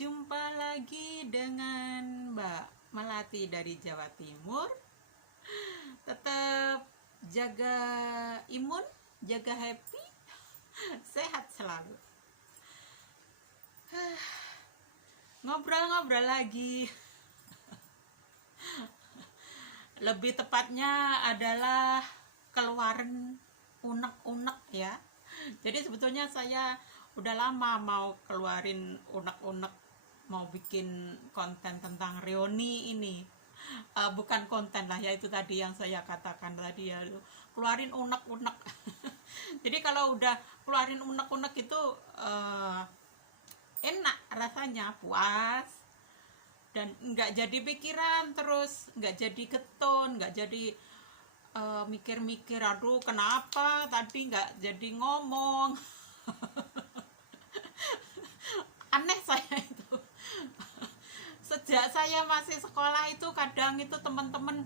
Jumpa lagi dengan Mbak Melati dari Jawa Timur. Tetap jaga imun, jaga happy, sehat selalu. Ngobrol-ngobrol lagi. Lebih tepatnya adalah keluaran unek-unek ya. Jadi sebetulnya saya udah lama mau keluarin unek-unek, mau bikin konten tentang reuni ini. Bukan konten lah ya, itu tadi yang saya katakan tadi ya, keluarin unek-unek. Jadi kalau udah keluarin unek-unek itu enak rasanya, puas, dan nggak jadi pikiran terus, nggak jadi getun, nggak jadi mikir-mikir aduh kenapa tadi nggak jadi ngomong. Aneh saya itu. Sejak saya masih sekolah itu kadang itu teman-teman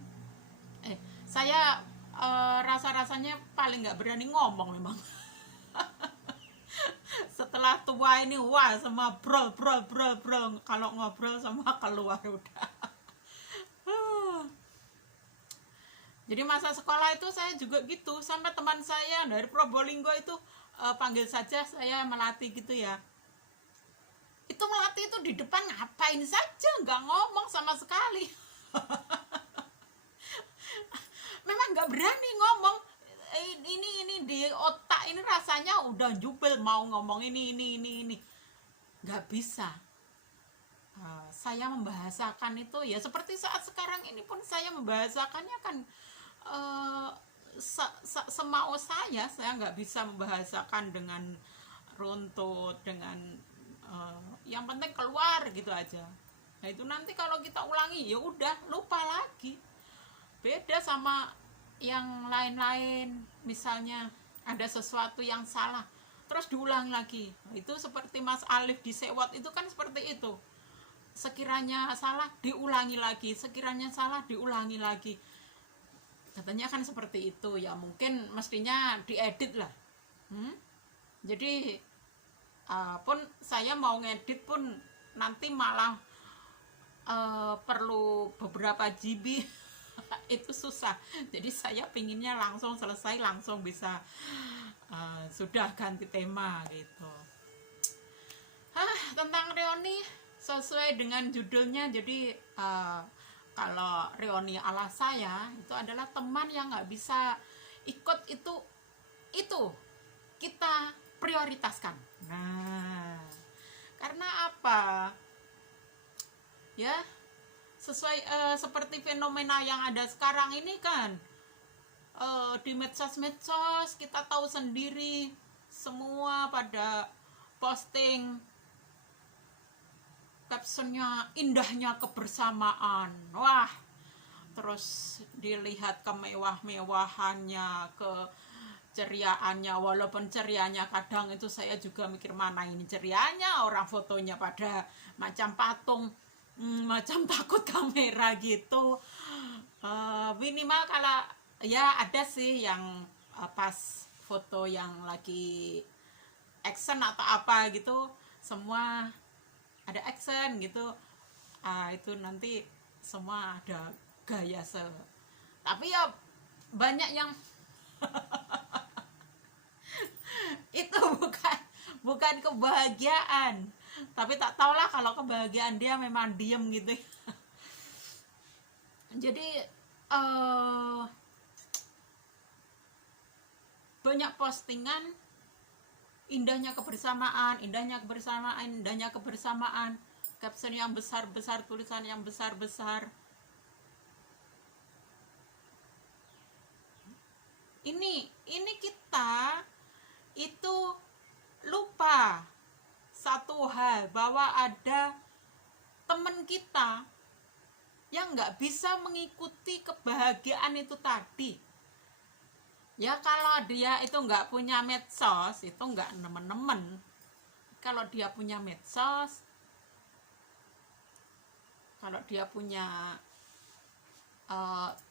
saya rasa-rasanya paling nggak berani ngomong memang. Setelah tua ini wah semua brol kalau ngobrol semua keluar udah. Jadi masa sekolah itu saya juga gitu, sampai teman saya dari Probolinggo itu panggil saja saya Melati gitu ya. Itu Melati itu di depan ngapain saja, nggak ngomong sama sekali. Memang nggak berani ngomong. Ini di otak ini rasanya udah jubel mau ngomong ini, nggak bisa. Saya membahasakan itu ya seperti saat sekarang ini pun saya membahasakannya kan semau saya nggak bisa membahasakan dengan runtut, dengan yang penting keluar gitu aja. Nah itu nanti kalau kita ulangi ya udah lupa lagi. Beda sama yang lain-lain, misalnya ada sesuatu yang salah terus diulang lagi. Itu seperti Mas Alif di Sewot itu kan seperti itu. Sekiranya salah diulangi lagi, sekiranya salah diulangi lagi. Katanya kan seperti itu ya, mungkin mestinya diedit lah. Jadi pun saya mau ngedit pun nanti malah perlu beberapa GB. Itu susah. Jadi saya pinginnya langsung selesai, langsung bisa sudah ganti tema gitu. Tentang reuni sesuai dengan judulnya. Jadi kalau reuni ala saya itu adalah teman yang nggak bisa ikut itu kita prioritaskan. Nah, karena apa? Ya, sesuai seperti fenomena yang ada sekarang ini kan, di medsos kita tahu sendiri, semua pada posting captionnya indahnya kebersamaan. Wah, terus dilihat kemewah-mewahannya, keceriaannya. Walaupun cerianya kadang itu saya juga mikir mana ini cerianya, orang fotonya pada macam patung, macam takut kamera gitu. Minimal kalau ya ada sih yang pas foto yang lagi action atau apa gitu, semua ada action gitu. Itu nanti semua ada gaya tapi ya banyak yang itu bukan kebahagiaan, tapi tak tahulah kalau kebahagiaan dia memang diem gitu. Jadi banyak postingan indahnya kebersamaan, caption yang besar-besar, tulisan yang besar-besar. Ini kita itu lupa satu hal, bahwa ada teman kita yang nggak bisa mengikuti kebahagiaan itu tadi. Ya kalau dia itu nggak punya medsos, itu nggak nemen-nemen. Kalau dia punya medsos, kalau dia punya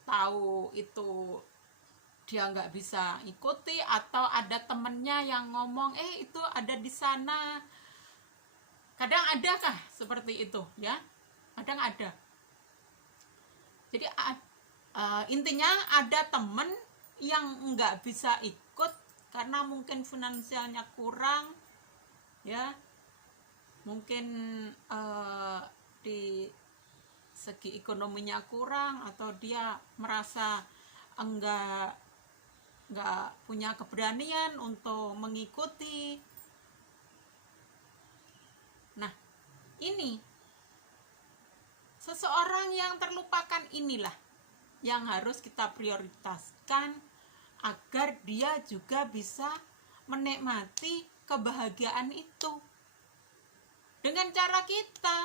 tahu itu dia nggak bisa ikuti, atau ada temennya yang ngomong itu ada di sana, Kadang adakah seperti itu ya? Kadang ada. Jadi intinya ada temen yang nggak bisa ikut karena mungkin finansialnya kurang ya, mungkin di segi ekonominya kurang, atau dia merasa enggak punya keberanian untuk mengikuti. Nah, ini seseorang yang terlupakan inilah yang harus kita prioritaskan agar dia juga bisa menikmati kebahagiaan itu dengan cara kita,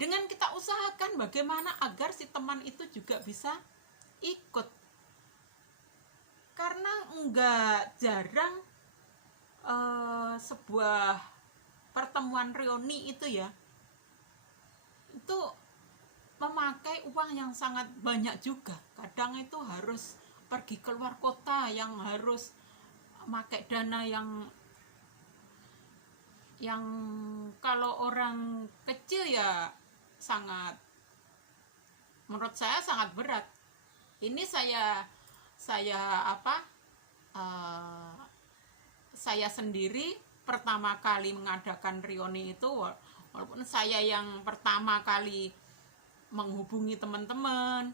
dengan kita usahakan bagaimana agar si teman itu juga bisa ikut. Karena enggak jarang sebuah pertemuan reuni itu ya, itu memakai uang yang sangat banyak juga. Kadang itu harus pergi keluar kota, yang harus pakai dana yang kalau orang kecil ya sangat, menurut saya sangat berat. Ini saya sendiri pertama kali mengadakan reuni itu, walaupun saya yang pertama kali menghubungi teman-teman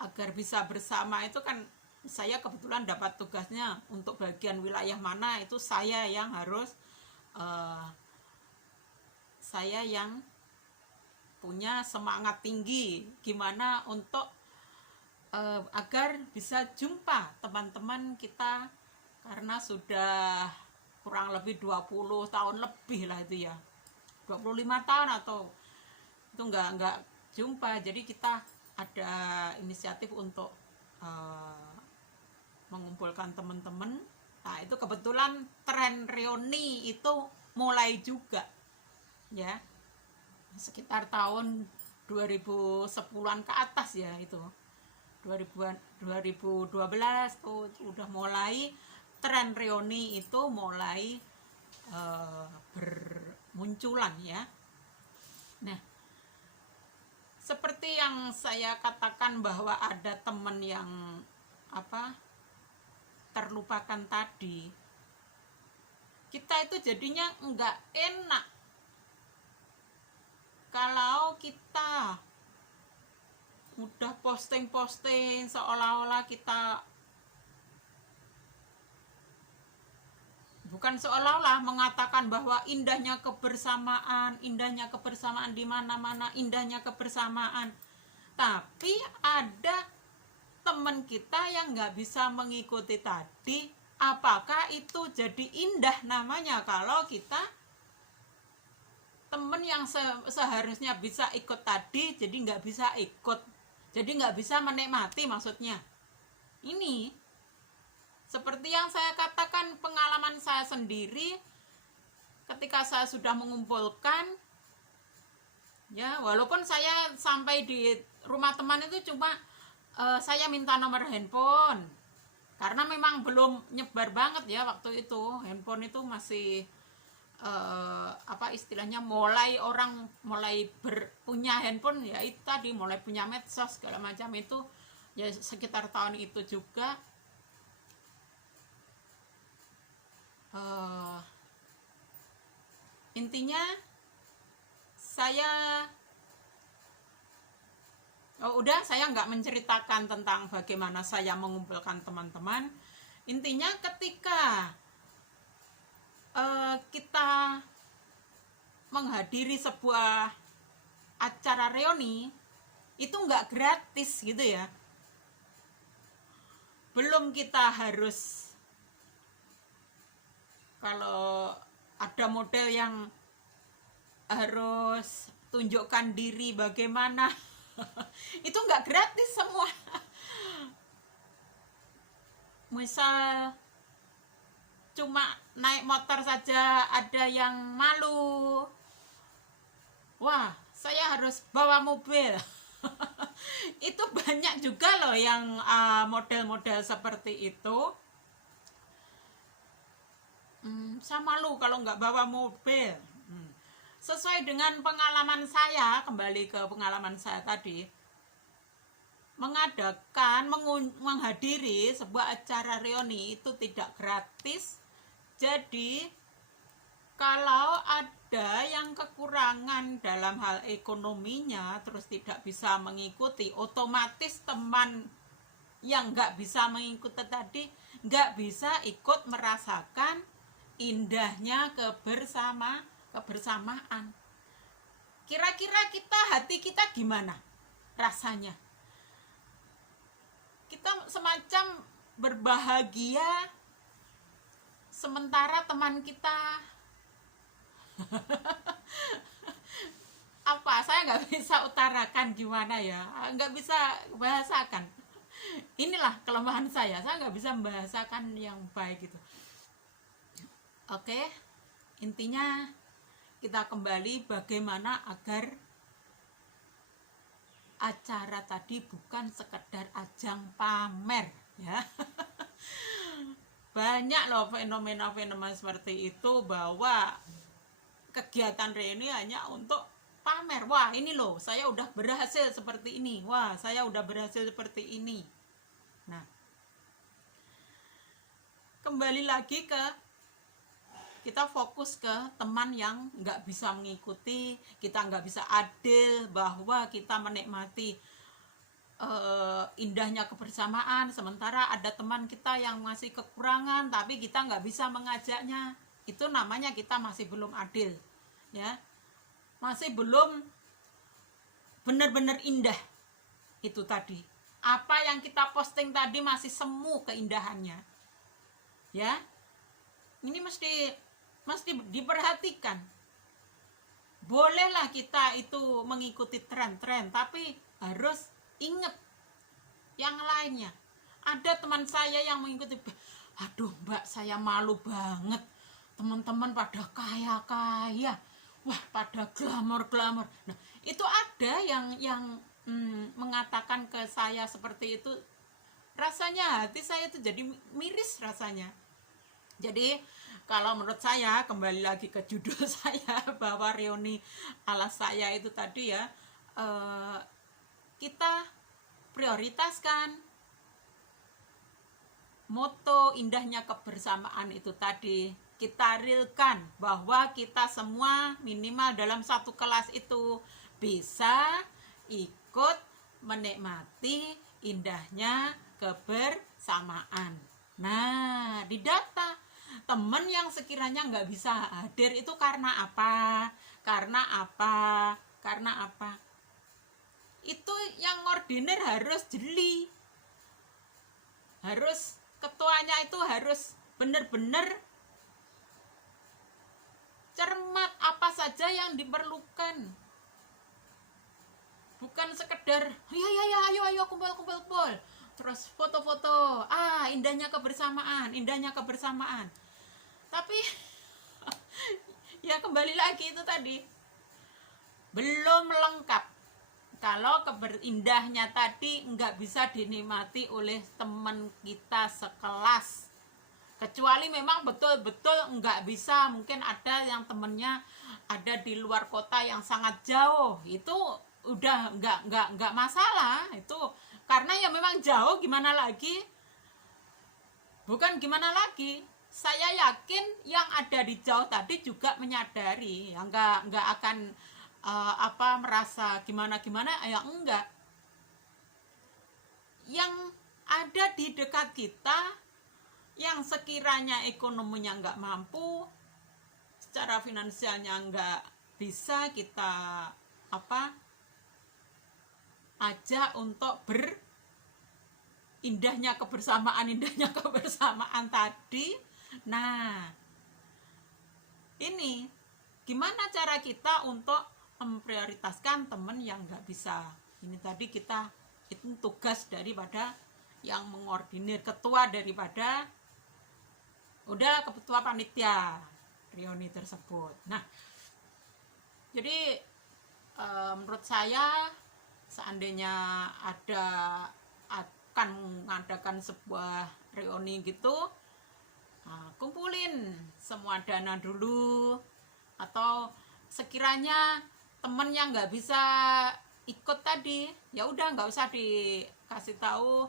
agar bisa bersama, itu kan saya kebetulan dapat tugasnya untuk bagian wilayah mana, itu saya yang harus saya yang punya semangat tinggi gimana untuk agar bisa jumpa teman-teman kita, karena sudah kurang lebih 20 tahun lebih lah itu ya, 25 tahun atau itu enggak jumpa. Jadi kita ada inisiatif untuk mengumpulkan teman-teman. Nah, itu kebetulan tren reuni itu mulai juga ya, sekitar tahun 2010-an ke atas ya, itu 2012 tuh udah mulai tren reuni itu mulai bermunculan ya. Nah, seperti yang saya katakan bahwa ada teman yang terlupakan tadi, kita itu jadinya enggak enak kalau kita udah posting seolah-olah kita, bukan seolah-olah, mengatakan bahwa indahnya kebersamaan di mana-mana, indahnya kebersamaan. Tapi ada teman kita yang nggak bisa mengikuti tadi. Apakah itu jadi indah namanya kalau kita teman yang seharusnya bisa ikut tadi jadi nggak bisa ikut, jadi nggak bisa menikmati maksudnya. Ini seperti yang saya katakan, pengalaman saya sendiri ketika saya sudah mengumpulkan ya, walaupun saya sampai di rumah teman itu cuma saya minta nomor handphone, karena memang belum nyebar banget ya waktu itu. Handphone itu masih istilahnya orang mulai punya handphone ya, itu tadi mulai punya medsos segala macam, itu ya sekitar tahun itu juga. Intinya saya saya nggak menceritakan tentang bagaimana saya mengumpulkan teman-teman. Intinya ketika kita menghadiri sebuah acara reuni itu nggak gratis gitu ya. Belum kita harus, kalau ada model yang harus tunjukkan diri bagaimana itu nggak gratis semua. Misal cuma naik motor saja ada yang malu, wah saya harus bawa mobil Itu banyak juga loh yang model-model seperti itu. Sama lu kalau nggak bawa mobil. Sesuai dengan pengalaman saya, kembali ke pengalaman saya tadi, menghadiri sebuah acara reuni itu tidak gratis. Jadi kalau ada yang kekurangan dalam hal ekonominya terus tidak bisa mengikuti, otomatis teman yang nggak bisa mengikuti tadi nggak bisa ikut merasakan indahnya kebersamaan. Kira-kira hati kita gimana rasanya? Kita semacam berbahagia sementara teman kita apa, saya nggak bisa utarakan gimana ya, nggak bisa bahasakan. Inilah kelemahan saya nggak bisa membahasakan yang baik gitu. Oke, intinya kita kembali bagaimana agar acara tadi bukan sekedar ajang pamer ya. Banyak loh fenomena-fenomena seperti itu, bahwa kegiatan reuni hanya untuk pamer. Wah, ini loh saya udah berhasil seperti ini. Wah, saya udah berhasil seperti ini. Nah, kembali lagi ke kita fokus ke teman yang nggak bisa mengikuti, kita nggak bisa adil bahwa kita menikmati indahnya kebersamaan, sementara ada teman kita yang masih kekurangan tapi kita nggak bisa mengajaknya. Itu namanya kita masih belum adil ya, masih belum benar-benar indah. Itu tadi, apa yang kita posting tadi masih semu keindahannya ya. Ini mesti diperhatikan. Bolehlah kita itu mengikuti tren-tren, tapi harus ingat yang lainnya. Ada teman saya yang mengikuti, aduh mbak, saya malu banget, teman-teman pada kaya-kaya, wah pada glamor-glamor. Nah, itu ada yang mengatakan ke saya seperti itu. Rasanya hati saya itu jadi miris rasanya. Jadi kalau menurut saya, kembali lagi ke judul saya, bahwa reuni ala saya itu tadi ya, kita prioritaskan moto indahnya kebersamaan itu tadi. Kita realkan bahwa kita semua minimal dalam satu kelas itu bisa ikut menikmati indahnya kebersamaan. Nah, didata teman yang sekiranya nggak bisa hadir itu karena apa? Itu yang ordiner harus jeli, harus ketuanya itu harus benar-benar cermat apa saja yang diperlukan, bukan sekedar ayo kumpul terus foto-foto, indahnya kebersamaan. Tapi ya kembali lagi itu tadi, belum lengkap kalau indahnya tadi nggak bisa dinikmati oleh teman kita sekelas. Kecuali memang betul-betul nggak bisa, mungkin ada yang temennya ada di luar kota yang sangat jauh, itu udah nggak masalah itu, karena ya memang jauh, gimana lagi, bukan gimana lagi, saya yakin yang ada di jauh tadi juga menyadari ya, nggak akan merasa gimana ya, enggak. Yang ada di dekat kita yang sekiranya ekonominya nggak mampu, secara finansialnya nggak bisa kita ajak untuk indahnya kebersamaan tadi. Nah, ini gimana cara kita untuk memprioritaskan teman yang nggak bisa. Ini tadi itu tugas daripada yang mengordinir, ketua daripada ketua panitia reuni tersebut. Nah, jadi menurut saya seandainya ada akan mengadakan sebuah reuni gitu, kumpulin semua dana dulu, atau sekiranya temen yang nggak bisa ikut tadi, ya udah nggak usah dikasih tahu,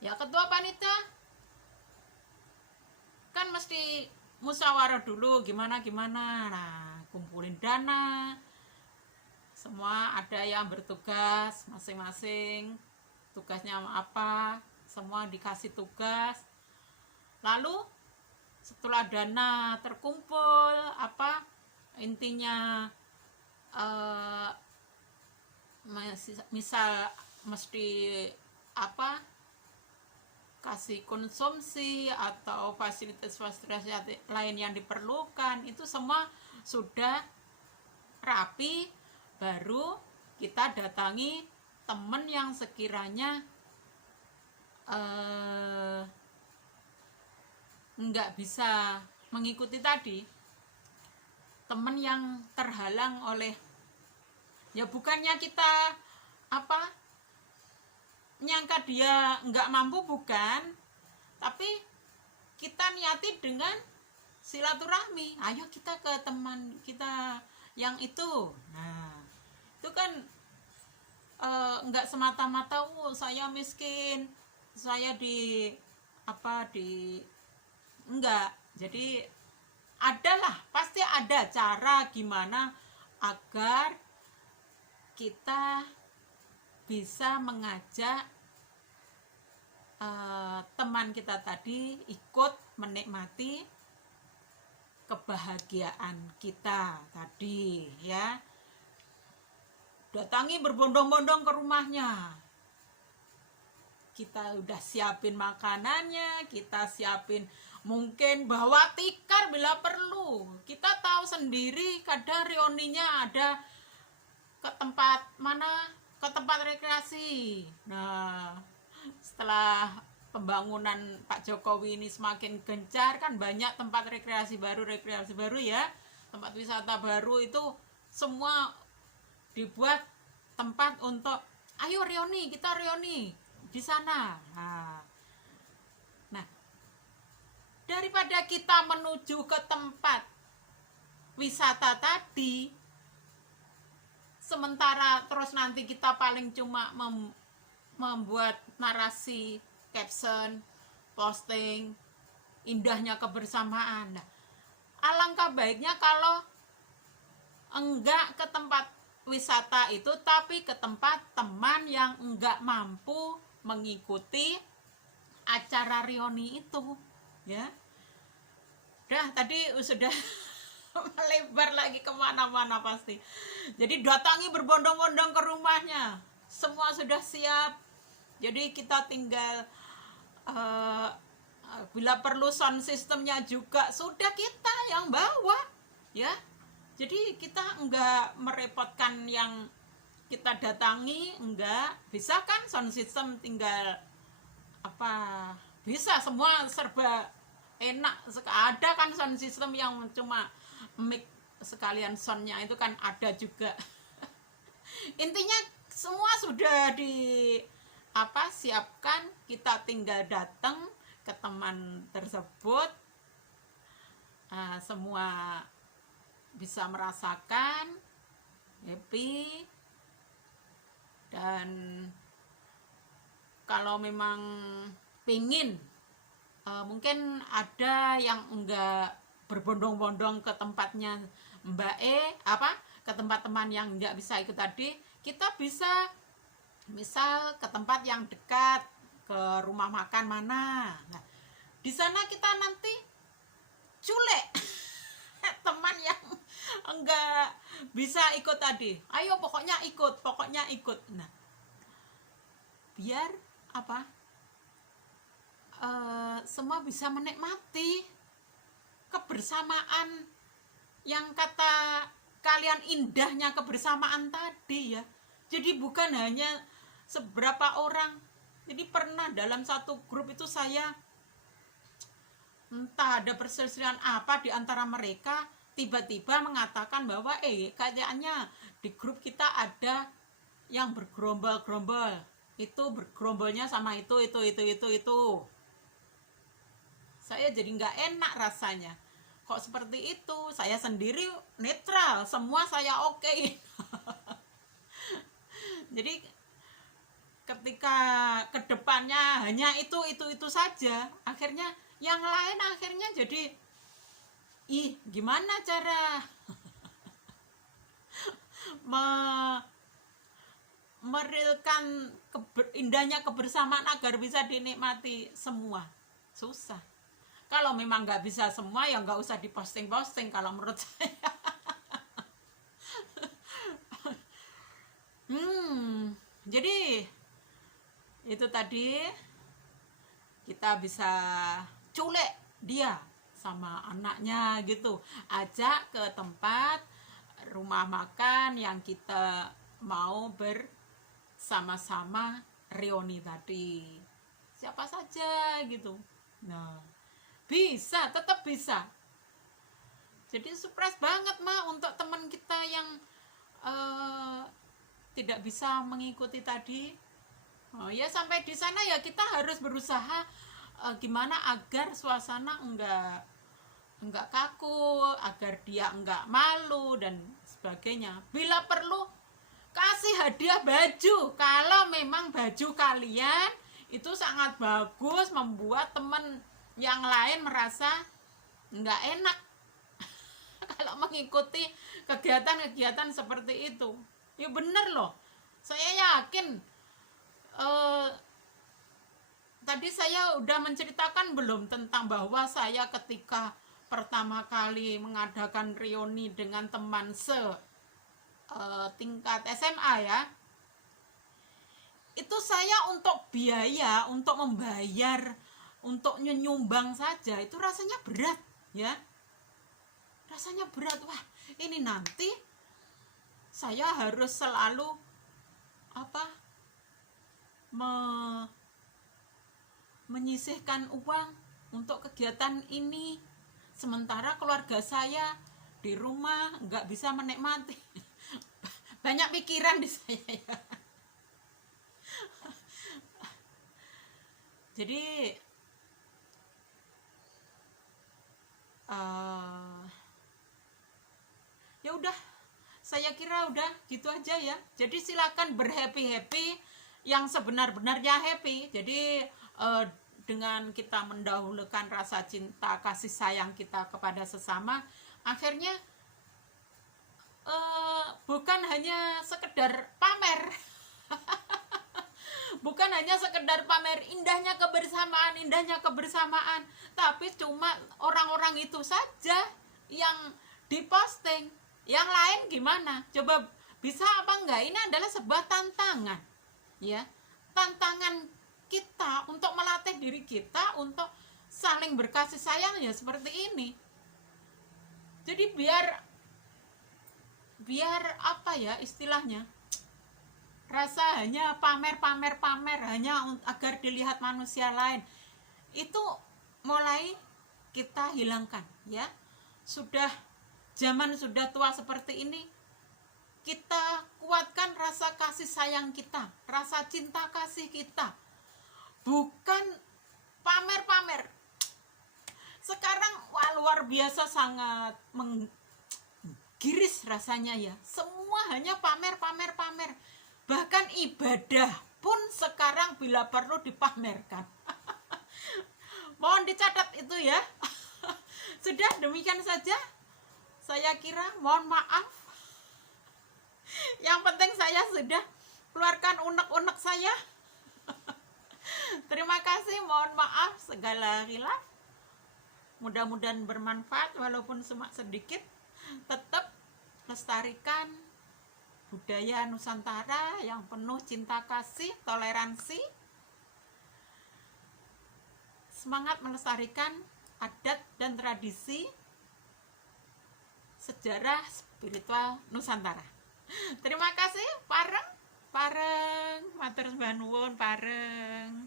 ya ketua panitia kan mesti musyawarah dulu gimana. Nah, kumpulin dana, semua ada yang bertugas masing-masing, tugasnya apa, semua dikasih tugas. Lalu setelah dana terkumpul, intinya misal mesti kasih konsumsi atau fasilitas-fasilitas lain yang diperlukan, itu semua sudah rapi, baru kita datangi teman yang sekiranya nggak bisa mengikuti tadi, teman yang terhalang oleh, ya bukannya kita nyangka dia nggak mampu, bukan, tapi kita niati dengan silaturahmi, ayo kita ke teman kita yang itu. Nah, itu kan nggak semata-mata saya miskin, saya enggak. Jadi pasti ada cara gimana agar kita bisa mengajak teman kita tadi ikut menikmati kebahagiaan kita tadi, ya. Datangi berbondong-bondong ke rumahnya, kita udah siapin makanannya, kita siapin mungkin bawa tikar bila perlu. Kita tahu sendiri kadang reuninya ada ke tempat mana, ke tempat rekreasi. Nah, setelah pembangunan Pak Jokowi ini semakin gencar, kan banyak tempat rekreasi baru ya, tempat wisata baru, itu semua dibuat tempat untuk ayo reuni, kita reuni di sana. Nah, daripada kita menuju ke tempat wisata tadi, sementara terus nanti kita paling cuma membuat narasi, caption, posting indahnya kebersamaan. Nah, alangkah baiknya kalau enggak ke tempat wisata itu, tapi ke tempat teman yang enggak mampu mengikuti acara reuni itu, ya. Udah, tadi sudah melebar lagi kemana-mana pasti. Jadi datangi berbondong-bondong ke rumahnya, semua sudah siap. Jadi kita tinggal bila perlu sound systemnya juga sudah kita yang bawa, ya. Jadi kita enggak merepotkan yang kita datangi, enggak. Bisa kan sound system tinggal bisa semua serba enak. Ada kan sound system yang cuma mic sekalian soundnya itu kan ada juga. Intinya semua sudah siapkan, kita tinggal datang ke teman tersebut, semua bisa merasakan happy. Dan kalau memang pingin, mungkin ada yang enggak berbondong-bondong ke tempatnya Mbak ke tempat teman yang enggak bisa ikut tadi, kita bisa misal ke tempat yang dekat, ke rumah makan mana. Nah, di sana kita nanti culek teman yang enggak bisa ikut tadi, ayo pokoknya ikut. Nah, biar semua bisa menikmati kebersamaan yang kata kalian indahnya kebersamaan tadi, ya. Jadi bukan hanya seberapa orang. Jadi pernah dalam satu grup itu saya entah ada perselisihan apa di antara mereka, tiba-tiba mengatakan bahwa kayaknya di grup kita ada yang bergerombol-gerombol itu bergerombolnya sama itu. Saya jadi nggak enak rasanya. Kok seperti itu? Saya sendiri netral, semua saya oke. Jadi ketika kedepannya hanya itu saja, akhirnya yang lain akhirnya jadi gimana cara merilkan indahnya kebersamaan agar bisa dinikmati semua. Susah. Kalau memang nggak bisa semua ya nggak usah diposting kalau menurut saya. Jadi itu tadi kita bisa culik dia sama anaknya gitu, ajak ke tempat rumah makan yang kita mau bersama-sama reuni tadi, siapa saja gitu. Nah, bisa, tetap bisa. Jadi surprise banget mah untuk teman kita yang tidak bisa mengikuti tadi. Ya sampai di sana ya kita harus berusaha gimana agar suasana enggak kaku, agar dia enggak malu dan sebagainya. Bila perlu kasih hadiah baju kalau memang baju kalian itu sangat bagus, membuat teman yang lain merasa enggak enak kalau mengikuti kegiatan-kegiatan seperti itu. Ya bener loh, saya yakin tadi saya udah menceritakan belum tentang bahwa saya ketika pertama kali mengadakan reuni dengan teman tingkat SMA ya, itu saya untuk biaya, untuk membayar, untuk nyumbang saja itu rasanya berat ya, rasanya berat. Wah, ini nanti saya harus selalu menyisihkan uang untuk kegiatan ini, sementara keluarga saya di rumah nggak bisa menikmati. Banyak pikiran di saya ya. Jadi ya udah, saya kira udah gitu aja ya. Jadi silakan berhappy yang sebenar-benarnya happy. Jadi dengan kita mendahulukan rasa cinta kasih sayang kita kepada sesama, akhirnya bukan hanya sekedar pamer. Bukan hanya sekedar pamer indahnya kebersamaan, tapi cuma orang-orang itu saja yang diposting. Yang lain gimana? Coba bisa apa enggak? Ini adalah sebuah tantangan, ya. Tantangan kita untuk melatih diri kita untuk saling berkasih sayang ya seperti ini. Jadi biar apa ya istilahnya? Rasa hanya pamer hanya agar dilihat manusia lain itu mulai kita hilangkan ya. Zaman sudah tua seperti ini, kita kuatkan rasa kasih sayang kita, rasa cinta kasih kita, bukan pamer. Sekarang luar biasa, sangat menggiris rasanya ya, semua hanya pamer. Bahkan ibadah pun sekarang bila perlu dipamerkan. Mohon dicatat itu ya. Sudah, demikian saja. Saya kira, mohon maaf. Yang penting saya sudah keluarkan unek-unek saya. Terima kasih, mohon maaf segala khilaf. Mudah-mudahan bermanfaat walaupun sedikit. Tetap lestarikan budaya Nusantara yang penuh cinta kasih, toleransi. Semangat melestarikan adat dan tradisi, sejarah spiritual Nusantara. Terima kasih, pareng matur sembah nuwun, pareng.